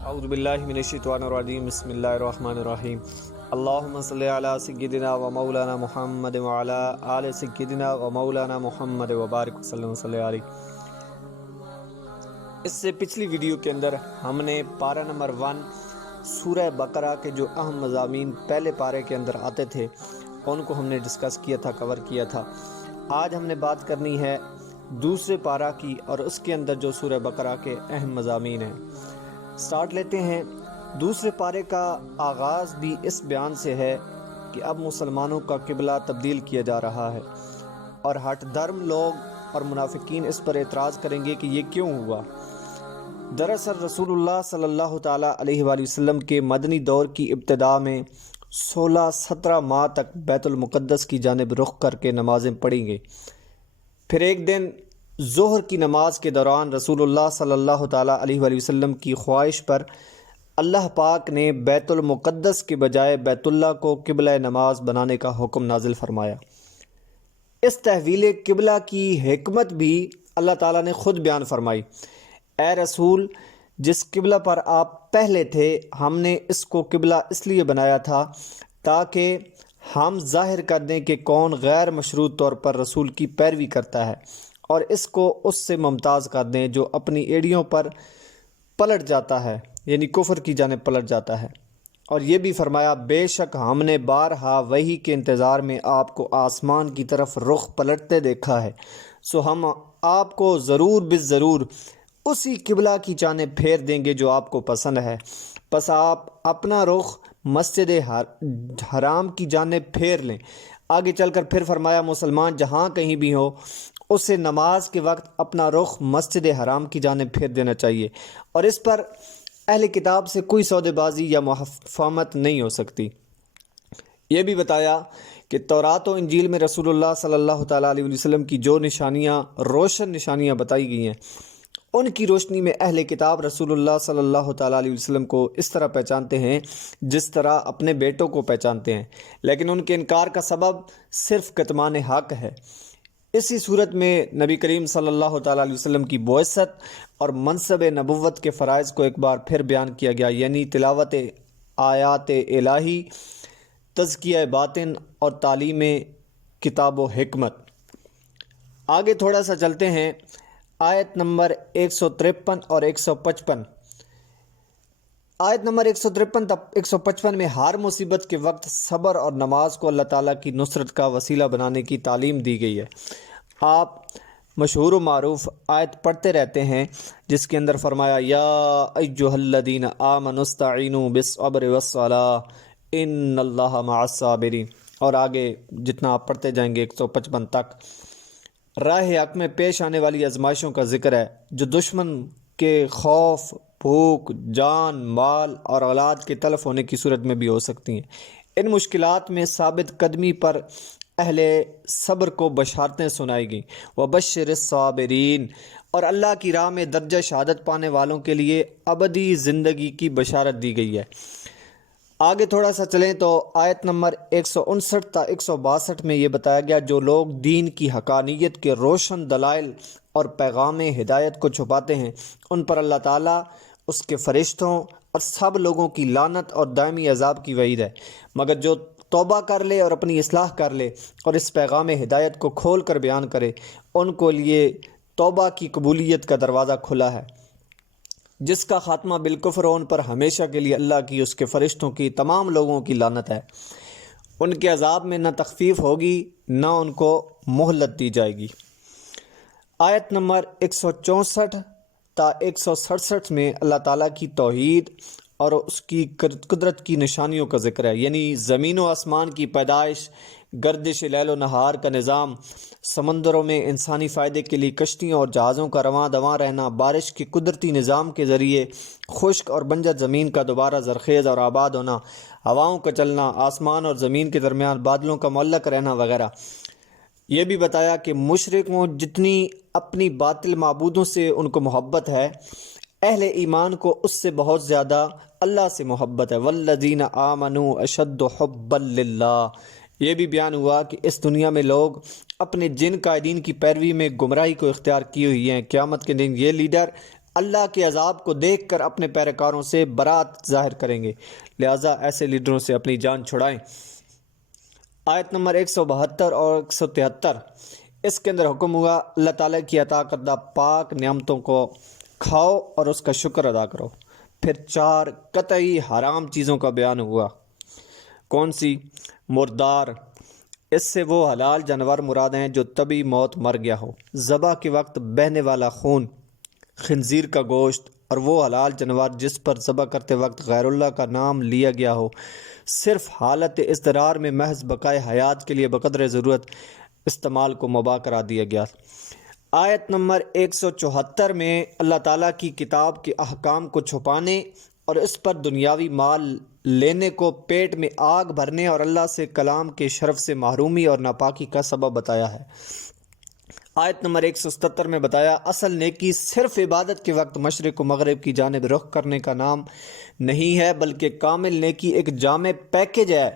اعوذ باللہ من الشیطان الرجیم بسم اللہ الرحمن الرحیم اللہم صلی علی سیدنا و مولانا محمد وعلی آل سیدنا و مولانا محمد وبارک وسلم صلی علیہ۔ اس سے پچھلی ویڈیو کے اندر ہم نے پارہ نمبر 1 سورہ بقرہ کے جو اہم مضامین پہلے پارے کے اندر آتے تھے ان کو ہم نے ڈسکس کیا تھا، کور کیا تھا۔ آج ہم نے بات کرنی ہے دوسرے پارہ کی اور اس کے اندر جو سورہ بقرہ کے اہم مضامین ہیں۔ سٹارٹ لیتے ہیں۔ دوسرے پارے کا آغاز بھی اس بیان سے ہے کہ اب مسلمانوں کا قبلہ تبدیل کیا جا رہا ہے اور ہٹ دھرم لوگ اور منافقین اس پر اعتراض کریں گے کہ یہ کیوں ہوا۔ دراصل رسول اللہ صلی اللہ تعالیٰ علیہ وآلہ وسلم کے مدنی دور کی ابتدا میں 16-17 ماہ تک بیت المقدس کی جانب رخ کر کے نمازیں پڑھی گئیں۔ پھر ایک دن ظہر کی نماز کے دوران رسول اللہ صلی اللہ تعالیٰ علیہ وآلہ وسلم کی خواہش پر اللہ پاک نے بیت المقدس کے بجائے بیت اللہ کو قبلہ نماز بنانے کا حکم نازل فرمایا۔ اس تحویل قبلہ کی حکمت بھی اللہ تعالیٰ نے خود بیان فرمائی۔ اے رسول، جس قبلہ پر آپ پہلے تھے ہم نے اس کو قبلہ اس لیے بنایا تھا تاکہ ہم ظاہر کر دیں کہ کون غیر مشروط طور پر رسول کی پیروی کرتا ہے اور اس کو اس سے ممتاز کر دیں جو اپنی ایڑیوں پر پلٹ جاتا ہے، یعنی کفر کی جانب پلٹ جاتا ہے۔ اور یہ بھی فرمایا بے شک ہم نے بارہا وحی کے انتظار میں آپ کو آسمان کی طرف رخ پلٹتے دیکھا ہے، سو ہم آپ کو ضرور بالضرور اسی قبلہ کی جانب پھیر دیں گے جو آپ کو پسند ہے۔ پس آپ اپنا رخ مسجد حرام کی جانب پھیر لیں۔ آگے چل کر پھر فرمایا مسلمان جہاں کہیں بھی ہو اسے نماز کے وقت اپنا رخ مسجد حرام کی جانب پھیر دینا چاہیے اور اس پر اہل کتاب سے کوئی سودے بازی یا مفاہمت نہیں ہو سکتی۔ یہ بھی بتایا کہ تورات و انجیل میں رسول اللہ صلی اللہ تعالیٰ علیہ وسلم کی جو نشانیاں، روشن نشانیاں بتائی گئی ہیں، ان کی روشنی میں اہل کتاب رسول اللہ صلی اللہ تعالیٰ علیہ وسلم کو اس طرح پہچانتے ہیں جس طرح اپنے بیٹوں کو پہچانتے ہیں، لیکن ان کے انکار کا سبب صرف کتمان حق ہے۔ اسی صورت میں نبی کریم صلی اللہ تعالیٰ علیہ وسلم کی بعثت اور منصب نبوت کے فرائض کو ایک بار پھر بیان کیا گیا، یعنی تلاوت آیات الہی، تزکیہ باطن اور تعلیم کتاب و حکمت۔ آگے تھوڑا سا چلتے ہیں۔ آیت نمبر 153 اور 155۔ آیت نمبر 153 تا 155 میں ہر مصیبت کے وقت صبر اور نماز کو اللہ تعالیٰ کی نصرت کا وسیلہ بنانے کی تعلیم دی گئی ہے۔ آپ مشہور و معروف آیت پڑھتے رہتے ہیں جس کے اندر فرمایا یا ایھا الذین آمنوا استعینوا بالصبر والصلاۃ ان اللہ مع الصابرین، اور آگے جتنا آپ پڑھتے جائیں گے 155 تک۔ راہ حق میں پیش آنے والی آزمائشوں کا ذکر ہے جو دشمن کے خوف، بھوک، جان، مال اور اولاد کے تلف ہونے کی صورت میں بھی ہو سکتی ہیں۔ ان مشکلات میں ثابت قدمی پر اہل صبر کو بشارتیں سنائی گئیں۔ وبشر الصابرین، اور اللہ کی راہ میں درجہ شہادت پانے والوں کے لیے ابدی زندگی کی بشارت دی گئی ہے۔ آگے تھوڑا سا چلیں تو آیت نمبر 159 تا 162 میں یہ بتایا گیا جو لوگ دین کی حقانیت کے روشن دلائل اور پیغام ہدایت کو چھپاتے ہیں ان پر اللہ تعالیٰ، اس کے فرشتوں اور سب لوگوں کی لعنت اور دائمی عذاب کی وعید ہے، مگر جو توبہ کر لے اور اپنی اصلاح کر لے اور اس پیغام ہدایت کو کھول کر بیان کرے ان کو لیے توبہ کی قبولیت کا دروازہ کھلا ہے۔ جس کا خاتمہ بالکفر ہو ان پر ہمیشہ کے لیے اللہ کی، اس کے فرشتوں کی، تمام لوگوں کی لعنت ہے۔ ان کے عذاب میں نہ تخفیف ہوگی نہ ان کو مہلت دی جائے گی۔ آیت نمبر 164 تا 167 میں اللہ تعالیٰ کی توحید اور اس کی قدرت کی نشانیوں کا ذکر ہے، یعنی زمین و آسمان کی پیدائش، گردش لیل و نہار کا نظام، سمندروں میں انسانی فائدے کے لیے کشتیوں اور جہازوں کا رواں دواں رہنا، بارش کے قدرتی نظام کے ذریعے خشک اور بنجر زمین کا دوبارہ زرخیز اور آباد ہونا، ہواؤں کا چلنا، آسمان اور زمین کے درمیان بادلوں کا معلق رہنا وغیرہ۔ یہ بھی بتایا کہ مشرکوں جتنی اپنی باطل معبودوں سے ان کو محبت ہے، اہل ایمان کو اس سے بہت زیادہ اللہ سے محبت ہے۔ والذین آمنوا اشد حبا للہ۔ یہ بھی بیان ہوا کہ اس دنیا میں لوگ اپنے جن قائدین کی پیروی میں گمراہی کو اختیار کی ہوئی ہیں، قیامت کے دن یہ لیڈر اللہ کے عذاب کو دیکھ کر اپنے پیروکاروں سے برات ظاہر کریں گے، لہٰذا ایسے لیڈروں سے اپنی جان چھڑائیں۔ آیت نمبر 172 اور 173، اس کے اندر حکم ہوا اللہ تعالیٰ کی عطا کردہ پاک نعمتوں کو کھاؤ اور اس کا شکر ادا کرو۔ پھر 4 قطعی حرام چیزوں کا بیان ہوا۔ کون سی؟ مردار، اس سے وہ حلال جانور مراد ہیں جو طبی موت مر گیا ہو، ذبح کے وقت بہنے والا خون، خنزیر کا گوشت، اور وہ حلال جانور جس پر ذبح کرتے وقت غیر اللہ کا نام لیا گیا ہو، صرف حالت اضطرار میں محض بقائے حیات کے لیے بقدر ضرورت استعمال کو مباح قرار دیا گیا۔ آیت نمبر 174 میں اللہ تعالیٰ کی کتاب کے احکام کو چھپانے اور اس پر دنیاوی مال لینے کو پیٹ میں آگ بھرنے اور اللہ سے کلام کے شرف سے محرومی اور ناپاکی کا سبب بتایا ہے۔ آیت نمبر 177 میں بتایا اصل نیکی صرف عبادت کے وقت مشرق و مغرب کی جانب رخ کرنے کا نام نہیں ہے، بلکہ کامل نیکی ایک جامع پیکج ہے،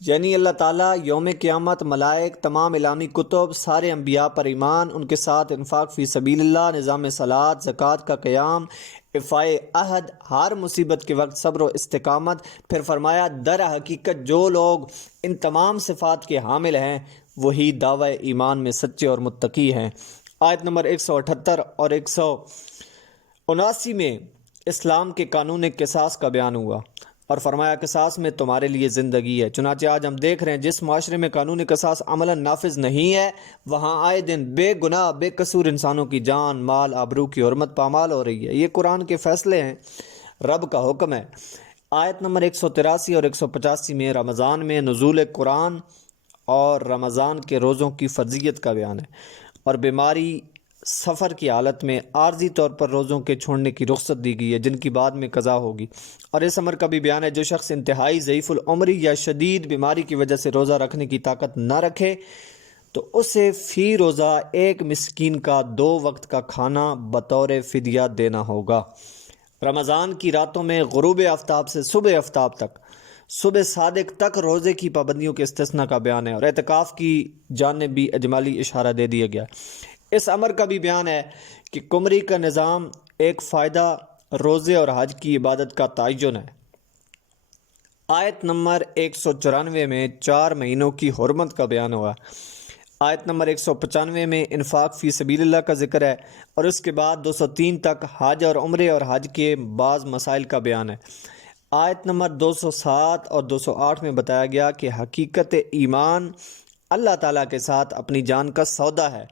یعنی اللہ تعالیٰ، یوم قیامت، ملائک، تمام الہی کتب، سارے انبیاء پر ایمان، ان کے ساتھ انفاق فی سبیل اللہ، نظام صلات، زکوٰۃ کا قیام، افائے عہد، ہر مصیبت کے وقت صبر و استقامت۔ پھر فرمایا در حقیقت جو لوگ ان تمام صفات کے حامل ہیں وہی دعوی ایمان میں سچے اور متقی ہیں۔ آیت نمبر 178 اور 179 میں اسلام کے قانون قصاص کا بیان ہوا اور فرمایا قصاص میں تمہارے لیے زندگی ہے۔ چنانچہ آج ہم دیکھ رہے ہیں جس معاشرے میں قانون قصاص عملاً نافذ نہیں ہے، وہاں آئے دن بے گناہ بے قصور انسانوں کی جان، مال، آبرو کی حرمت پامال ہو رہی ہے۔ یہ قرآن کے فیصلے ہیں، رب کا حکم ہے۔ آیت نمبر 183 اور 185 میں رمضان میں نزول قرآن اور رمضان کے روزوں کی فرضیت کا بیان ہے، اور بیماری، سفر کی حالت میں عارضی طور پر روزوں کے چھوڑنے کی رخصت دی گئی ہے جن کی بعد میں قضا ہوگی۔ اور اس امر کا بھی بیان ہے جو شخص انتہائی ضعیف العمری یا شدید بیماری کی وجہ سے روزہ رکھنے کی طاقت نہ رکھے تو اسے فی روزہ 1 مسکین کا 2 وقت کا کھانا بطور فدیہ دینا ہوگا۔ رمضان کی راتوں میں غروب آفتاب سے صبح آفتاب تک، صبح صادق تک روزے کی پابندیوں کے استثناء کا بیان ہے، اور اعتکاف کی جانب بھی اجمالی اشارہ دے دیا گیا۔ اس امر کا بھی بیان ہے کہ قمری کا نظام ایک فائدہ روزے اور حج کی عبادت کا تعین ہے۔ آیت نمبر 194 میں 4 مہینوں کی حرمت کا بیان ہوا۔ آیت نمبر 195 میں انفاق فی سبیل اللہ کا ذکر ہے، اور اس کے بعد 203 تک حج اور عمرے اور حج کے بعض مسائل کا بیان ہے۔ آیت نمبر 207 اور 208 میں بتایا گیا کہ حقیقت ایمان اللہ تعالیٰ کے ساتھ اپنی جان کا سودا ہے،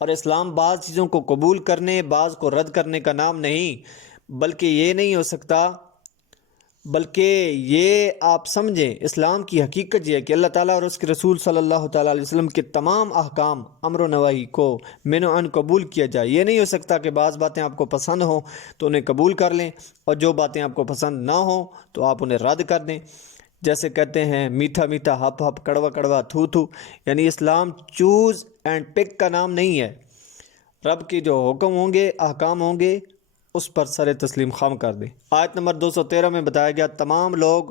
اور اسلام بعض چیزوں کو قبول کرنے بعض کو رد کرنے کا نام نہیں، بلکہ یہ نہیں ہو سکتا، بلکہ یہ آپ سمجھیں اسلام کی حقیقت یہ ہے کہ اللہ تعالیٰ اور اس کے رسول صلی اللہ تعالیٰ علیہ وسلم کے تمام احکام امر و نواہی کو من و عن قبول کیا جائے۔ یہ نہیں ہو سکتا کہ بعض باتیں آپ کو پسند ہوں تو انہیں قبول کر لیں، اور جو باتیں آپ کو پسند نہ ہوں تو آپ انہیں رد کر دیں۔ جیسے کہتے ہیں میٹھا میٹھا ہپ ہپ، کڑوا کڑوا تھو تھو، یعنی اسلام چوز اینڈ پک کا نام نہیں ہے۔ رب کے جو حکم ہوں گے، احکام ہوں گے، اس پر سر تسلیم خم کر دیں۔ آیت نمبر 213 میں بتایا گیا تمام لوگ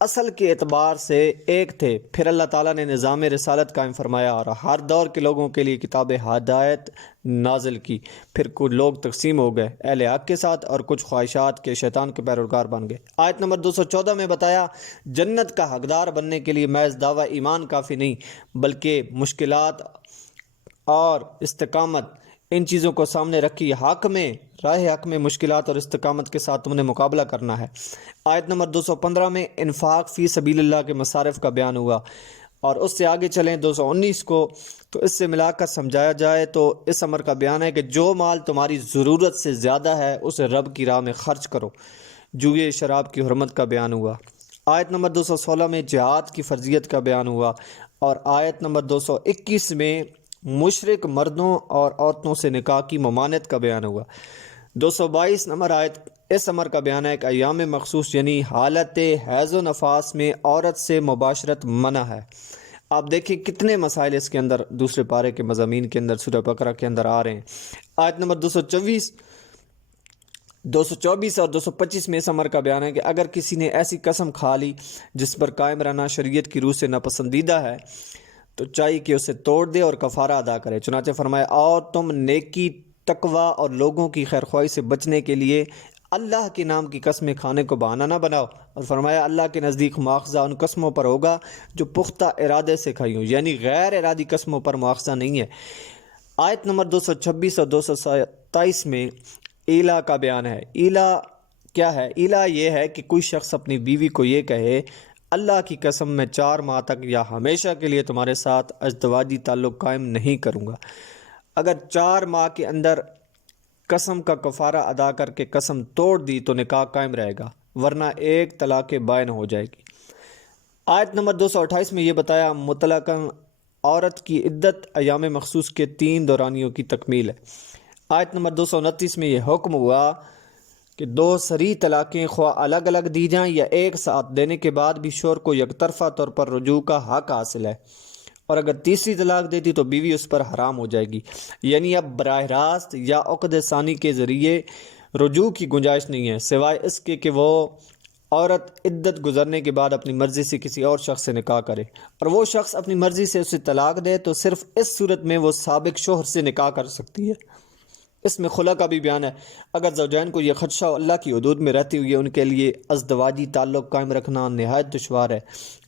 اصل کے اعتبار سے ایک تھے، پھر اللہ تعالیٰ نے نظام رسالت قائم فرمایا اور ہر دور کے لوگوں کے لیے کتاب ہدایت نازل کی۔ پھر کچھ لوگ تقسیم ہو گئے، اہل حق کے ساتھ، اور کچھ خواہشات کے شیطان کے پیروکار بن گئے۔ آیت نمبر 214 میں بتایا جنت کا حقدار بننے کے لیے محض دعوی ایمان کافی نہیں، بلکہ مشکلات اور استقامت، ان چیزوں کو سامنے رکھی راہ حق میں مشکلات اور استقامت کے ساتھ تم نے مقابلہ کرنا ہے۔ آیت نمبر 215 میں انفاق فی سبیل اللہ کے مصارف کا بیان ہوا، اور اس سے آگے چلیں 219 کو تو اس سے ملا کر سمجھایا جائے تو اس امر کا بیان ہے کہ جو مال تمہاری ضرورت سے زیادہ ہے اسے رب کی راہ میں خرچ کرو۔ جوئے شراب کی حرمت کا بیان ہوا۔ آیت نمبر 216 میں جہاد کی فرضیت کا بیان ہوا، اور آیت نمبر 221 میں مشرک مردوں اور عورتوں سے نکاح کی ممانعت کا بیان ہوا۔ 222 نمبر آیت اس امر کا بیان ہے کہ ایام مخصوص یعنی حالت حیض و نفاس میں عورت سے مباشرت منع ہے۔ آپ دیکھیں کتنے مسائل اس کے اندر دوسرے پارے کے مضامین کے اندر سورہ بقرہ کے اندر آ رہے ہیں۔ آیت نمبر 224 اور 225 میں اس امر کا بیان ہے کہ اگر کسی نے ایسی قسم کھا لی جس پر قائم رہنا شریعت کی روح سے ناپسندیدہ ہے تو چاہیے کہ اسے توڑ دے اور کفارہ ادا کرے۔ چنانچہ فرمایا اور تم نیکی تقوی اور لوگوں کی خیرخواہی سے بچنے کے لیے اللہ کے نام کی قسمیں کھانے کو بہانہ نہ بناؤ، اور فرمایا اللہ کے نزدیک مواخذہ ان قسموں پر ہوگا جو پختہ ارادے سے کھائی ہوں، یعنی غیر ارادی قسموں پر مواخذہ نہیں ہے۔ آیت نمبر 226 اور 227 میں ایلا کا بیان ہے۔ ایلا کیا ہے؟ ایلا یہ ہے کہ کوئی شخص اپنی بیوی کو یہ کہے اللہ کی قسم میں 4 ماہ تک یا ہمیشہ کے لیے تمہارے ساتھ ازدواجی تعلق قائم نہیں کروں گا۔ اگر 4 ماہ کے اندر قسم کا کفارہ ادا کر کے قسم توڑ دی تو نکاح قائم رہے گا، ورنہ ایک طلاق بائن ہو جائے گی۔ آیت نمبر 228 میں یہ بتایا مطلقاً عورت کی عدت ایام مخصوص کے 3 دورانیوں کی تکمیل ہے۔ آیت نمبر 229 میں یہ حکم ہوا کہ 2 صریح طلاقیں خواہ الگ الگ دی جائیں یا ایک ساتھ دینے کے بعد بھی شوہر کو یک طرفہ طور پر رجوع کا حق حاصل ہے، اور اگر تیسری طلاق دیتی تو بیوی اس پر حرام ہو جائے گی، یعنی اب براہ راست یا عقد ثانی کے ذریعے رجوع کی گنجائش نہیں ہے، سوائے اس کے کہ وہ عورت عدت گزرنے کے بعد اپنی مرضی سے کسی اور شخص سے نکاح کرے، اور وہ شخص اپنی مرضی سے اسے طلاق دے تو صرف اس صورت میں وہ سابق شوہر سے نکاح کر سکتی ہے۔ اس میں خلا کا بھی بیان ہے۔ اگر زوجین کو یہ خدشہ اللہ کی حدود میں رہتے ہوئے ان کے لیے ازدواجی تعلق قائم رکھنا نہایت دشوار ہے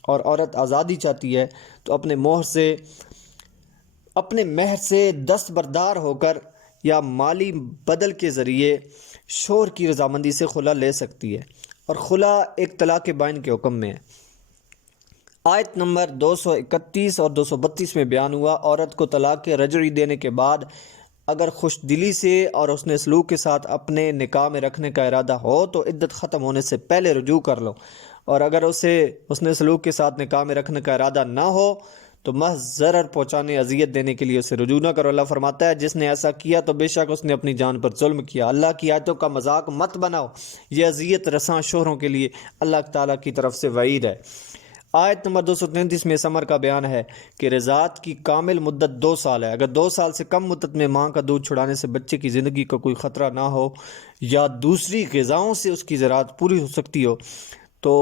اور عورت آزادی چاہتی ہے تو اپنے مہر سے دستبردار ہو کر یا مالی بدل کے ذریعے شوہر کی رضامندی سے خلا لے سکتی ہے، اور خلا ایک طلاق بائن کے حکم میں ہے۔ آیت نمبر 231 اور 232 میں بیان ہوا عورت کو طلاق رجعی دینے کے بعد اگر خوش دلی سے اور اس نے سلوک کے ساتھ اپنے نکاح میں رکھنے کا ارادہ ہو تو عدت ختم ہونے سے پہلے رجوع کر لو، اور اگر اس نے سلوک کے ساتھ نکاح میں رکھنے کا ارادہ نہ ہو تو محض ضرر پہنچانے اذیت دینے کے لیے اسے رجوع نہ کرو۔ اللہ فرماتا ہے جس نے ایسا کیا تو بے شک اس نے اپنی جان پر ظلم کیا۔ اللہ کی آیتوں کا مذاق مت بناؤ، یہ اذیت رساں شوہروں کے لیے اللہ تعالیٰ کی طرف سے وعید ہے۔ آیت نمبر 233 میں ثمر کا بیان ہے کہ رضاعت کی کامل مدت 2 سال ہے۔ اگر 2 سال سے کم مدت میں ماں کا دودھ چھڑانے سے بچے کی زندگی کو کوئی خطرہ نہ ہو یا دوسری غذاؤں سے اس کی زراعت پوری ہو سکتی ہو تو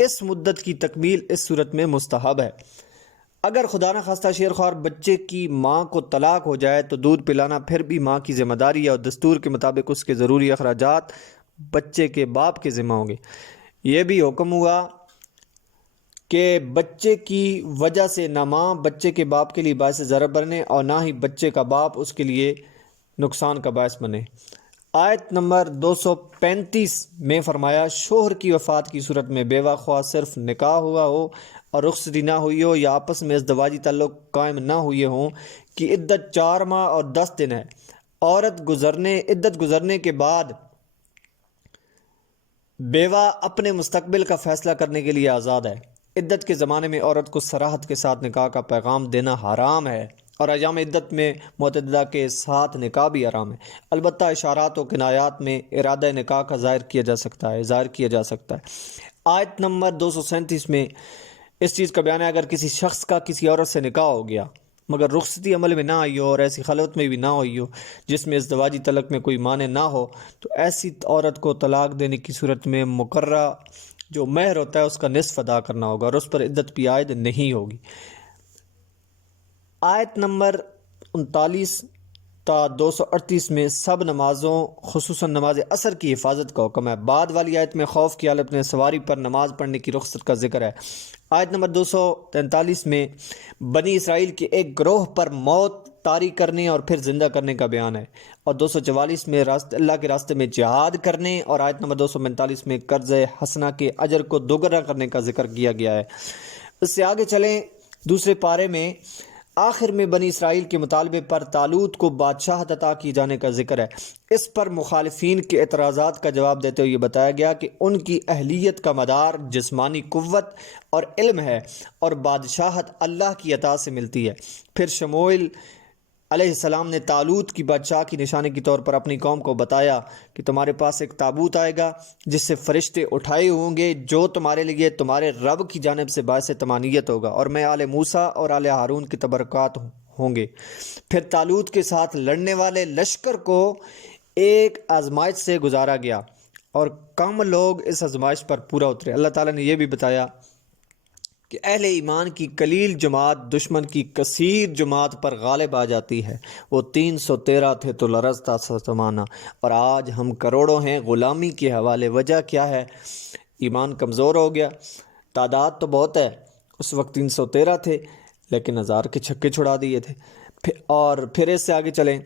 اس مدت کی تکمیل اس صورت میں مستحب ہے۔ اگر خدا نہ خواستہ شیرخوار بچے کی ماں کو طلاق ہو جائے تو دودھ پلانا پھر بھی ماں کی ذمہ داری ہے، اور دستور کے مطابق اس کے ضروری اخراجات بچے کے باپ کے ذمہ ہوں گے۔ یہ بھی حکم ہوا کہ بچے کی وجہ سے نہ ماں بچے کے باپ کے لیے باعث ضرر بنے اور نہ ہی بچے کا باپ اس کے لیے نقصان کا باعث بنے۔ آیت نمبر 235 میں فرمایا شوہر کی وفات کی صورت میں بیوہ خواہ صرف نکاح ہوا ہو اور رخصتی نہ ہوئی ہو یا آپس میں ازدواجی تعلق قائم نہ ہوئے ہوں کہ عدت 4 ماہ اور 10 دن ہے۔ عدت گزرنے کے بعد بیوہ اپنے مستقبل کا فیصلہ کرنے کے لیے آزاد ہے۔ عدت کے زمانے میں عورت کو صراحت کے ساتھ نکاح کا پیغام دینا حرام ہے، اور ایام عدت میں معتدہ کے ساتھ نکاح بھی حرام ہے، البتہ اشارات و کنایات میں ارادہ نکاح کا ظاہر کیا جا سکتا ہے۔ آیت نمبر 237 میں اس چیز کا بیان ہے اگر کسی شخص کا کسی عورت سے نکاح ہو گیا مگر رخصتی عمل میں نہ آئی ہو اور ایسی خلوت میں بھی نہ ہوئی ہو جس میں ازدواجی طلاق میں کوئی مانع نہ ہو تو ایسی عورت کو طلاق دینے کی صورت میں مقررہ جو مہر ہوتا ہے اس کا نصف ادا کرنا ہوگا، اور اس پر عدت بھی عائد نہیں ہوگی۔ آیت نمبر 39 تا 238 میں سب نمازوں خصوصاً نماز عصر کی حفاظت کا حکم ہے۔ بعد والی آیت میں خوف کی حالت میں سواری پر نماز پڑھنے کی رخصت کا ذکر ہے۔ آیت نمبر 243 میں بنی اسرائیل کے ایک گروہ پر موت طاری کرنے اور پھر زندہ کرنے کا بیان ہے، اور 244 میں اللہ کے راستے میں جہاد کرنے، اور آیت نمبر 245 میں قرض حسنہ کے اجر کو دوگنا کرنے کا ذکر کیا گیا ہے۔ اس سے آگے چلیں، دوسرے پارے میں آخر میں بنی اسرائیل کے مطالبے پر طالوت کو بادشاہت عطا کی جانے کا ذکر ہے۔ اس پر مخالفین کے اعتراضات کا جواب دیتے ہوئے یہ بتایا گیا کہ ان کی اہلیت کا مدار جسمانی قوت اور علم ہے اور بادشاہت اللہ کی عطا سے ملتی ہے۔ پھر شموئیل علیہ السلام نے طالوت کی بادشاہ کی نشانی کے طور پر اپنی قوم کو بتایا کہ تمہارے پاس ایک تابوت آئے گا جس سے فرشتے اٹھائے ہوں گے جو تمہارے لیے تمہارے رب کی جانب سے باعث طمانینت ہوگا، اور میں آل موسیٰ اور آل ہارون کے تبرکات ہوں گے۔ پھر طالوت کے ساتھ لڑنے والے لشکر کو ایک آزمائش سے گزارا گیا اور کم لوگ اس آزمائش پر پورا اترے۔ اللہ تعالیٰ نے یہ بھی بتایا کہ اہل ایمان کی قلیل جماعت دشمن کی کثیر جماعت پر غالب آ جاتی ہے۔ وہ 313 تھے تو لرزتا سا زمانہ، اور آج ہم کروڑوں ہیں غلامی کے حوالے۔ وجہ کیا ہے؟ ایمان کمزور ہو گیا۔ تعداد تو بہت ہے، اس وقت 313 تھے لیکن 1000 کے چھکے چھڑا دیے تھے۔ اور پھر اس سے آگے چلیں،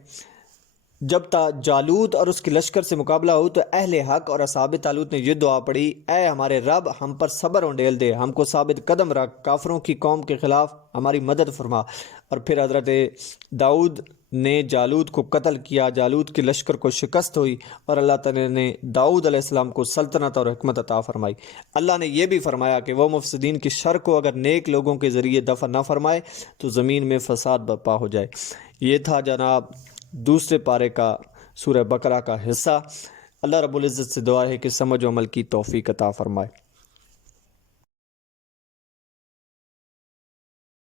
جب جالوت اور اس کے لشکر سے مقابلہ ہو تو اہل حق اور اصحاب طالوت نے یہ دعا پڑھی، اے ہمارے رب ہم پر صبر انڈیل دے، ہم کو ثابت قدم رکھ، کافروں کی قوم کے خلاف ہماری مدد فرما۔ اور پھر حضرت داؤد نے جالوت کو قتل کیا، جالوت کے لشکر کو شکست ہوئی، اور اللہ تعالی نے داؤد علیہ السلام کو سلطنت اور حکمت عطا فرمائی۔ اللہ نے یہ بھی فرمایا کہ وہ مفسدین کی شر کو اگر نیک لوگوں کے ذریعے دفع نہ فرمائے تو زمین میں فساد برپا ہو جائے۔ یہ تھا جناب دوسرے پارے کا سورہ بقرہ کا حصہ۔ اللہ رب العزت سے دعا ہے کہ سمجھ و عمل کی توفیق عطا فرمائے۔